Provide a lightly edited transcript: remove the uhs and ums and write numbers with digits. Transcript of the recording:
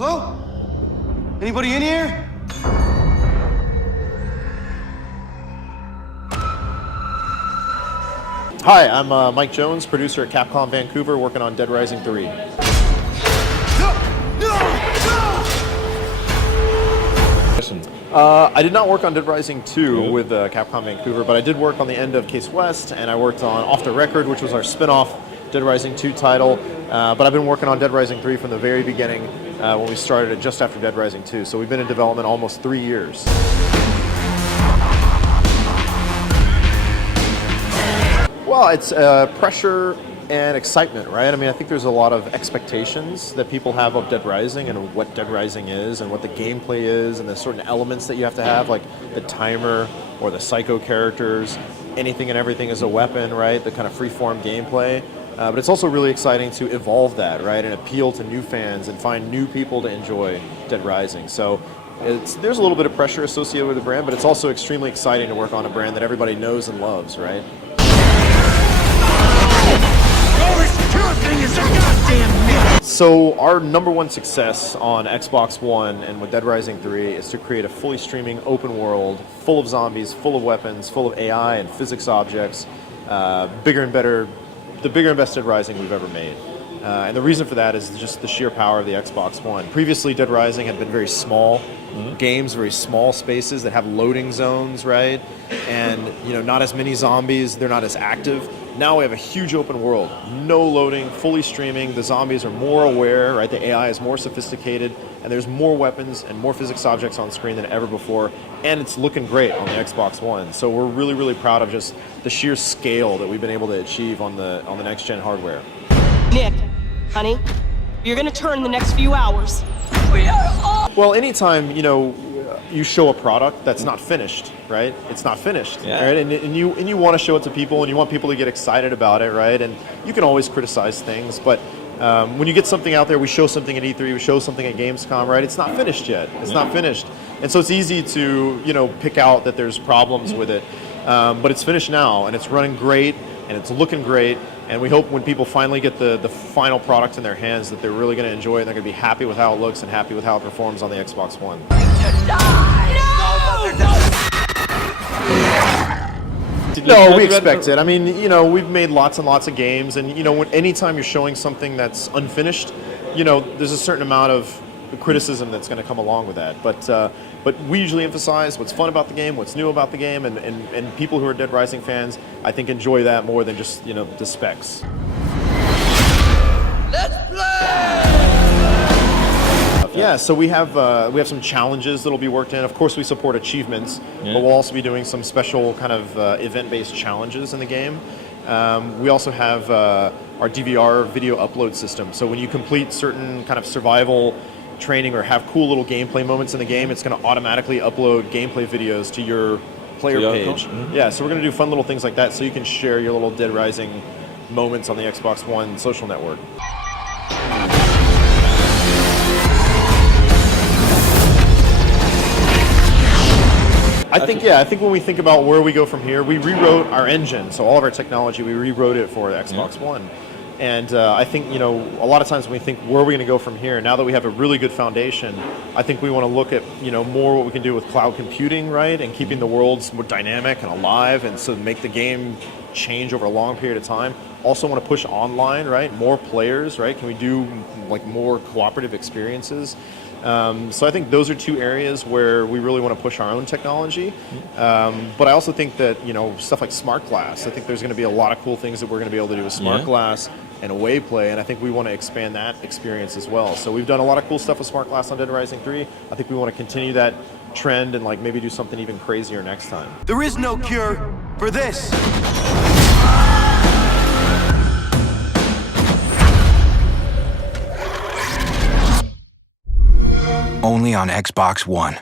Hello? Anybody in here? Hi, I'm Mike Jones, producer at Capcom Vancouver, working on Dead Rising 3. I did not work on Dead Rising 2 with Capcom Vancouver, but I did work on the end of Case West, and I worked on Off the Record, which was our spin-off Dead Rising 2 title. But I've been working on Dead Rising 3 from the very beginning when we started it just after Dead Rising 2. So we've been in development almost 3 years. Well, it's pressure and excitement, right? I mean, I think there's a lot of expectations that people have of Dead Rising and what Dead Rising is and what the gameplay is and the certain elements that you have to have, like the timer or the psycho characters. Anything and everything is a weapon, right? The kind of free-form gameplay. But it's also really exciting to evolve that, right? And appeal to new fans and find new people to enjoy Dead Rising. So there's a little bit of pressure associated with the brand, but it's also extremely exciting to work on a brand that everybody knows and loves, right? So our number one success on Xbox One and with Dead Rising 3 is to create a fully streaming open world, full of zombies, full of weapons, full of AI and physics objects, bigger and best Dead Rising we've ever made. And the reason for that is just the sheer power of the Xbox One. Previously, Dead Rising had been very small games, very small spaces that have loading zones, right? And not as many zombies, they're not as active. Now we have a huge open world, no loading, fully streaming. The zombies are more aware, right? The AI is more sophisticated, and there's more weapons and more physics objects on screen than ever before, and it's looking great on the Xbox One. So we're really, really proud of just the sheer scale that we've been able to achieve on the next-gen hardware. Nick, honey, you're gonna turn in the next few hours. We are all... Well, anytime, you show a product that's not finished, right? It's not finished, right? And you want to show it to people, and you want people to get excited about it, right? And you can always criticize things, but when you get something out there, we show something at E3, we show something at Gamescom, right? It's not finished yet. It's not finished. And so it's easy to, pick out that there's problems with it. But it's finished now, and it's running great, and it's looking great. And we hope when people finally get the final product in their hands that they're really going to enjoy it, and they're going to be happy with how it looks and happy with how it performs on the Xbox One. No, we expect it. I mean, we've made lots and lots of games, and anytime you're showing something that's unfinished, there's a certain amount of criticism that's going to come along with that. But we usually emphasize what's fun about the game, what's new about the game, and people who are Dead Rising fans, I think, enjoy that more than just the specs. Let's play! Yeah, so we have some challenges that'll be worked in. Of course, we support achievements, but we'll also be doing some special kind of event-based challenges in the game. We also have our DVR video upload system. So when you complete certain kind of survival training or have cool little gameplay moments in the game, it's going to automatically upload gameplay videos to your player page. Yeah, so we're going to do fun little things like that so you can share your little Dead Rising moments on the Xbox One social network. I think when we think about where we go from here, we rewrote our engine. So all of our technology, we rewrote it for the Xbox One. And I think, a lot of times when we think, where are we going to go from here? Now that we have a really good foundation, I think we want to look at, more what we can do with cloud computing, right? And keeping the worlds more dynamic and alive, and so make the game change over a long period of time. Also want to push online, right? More players, right? Can we do more cooperative experiences? So I think those are two areas where we really want to push our own technology. But I also think that, stuff like Smart Glass, I think there's going to be a lot of cool things that we're going to be able to do with Smart Glass and away play, and I think we want to expand that experience as well. So we've done a lot of cool stuff with Smart Glass on Dead Rising 3. I think we want to continue that trend and maybe do something even crazier next time. There is no cure for this. Only on Xbox One.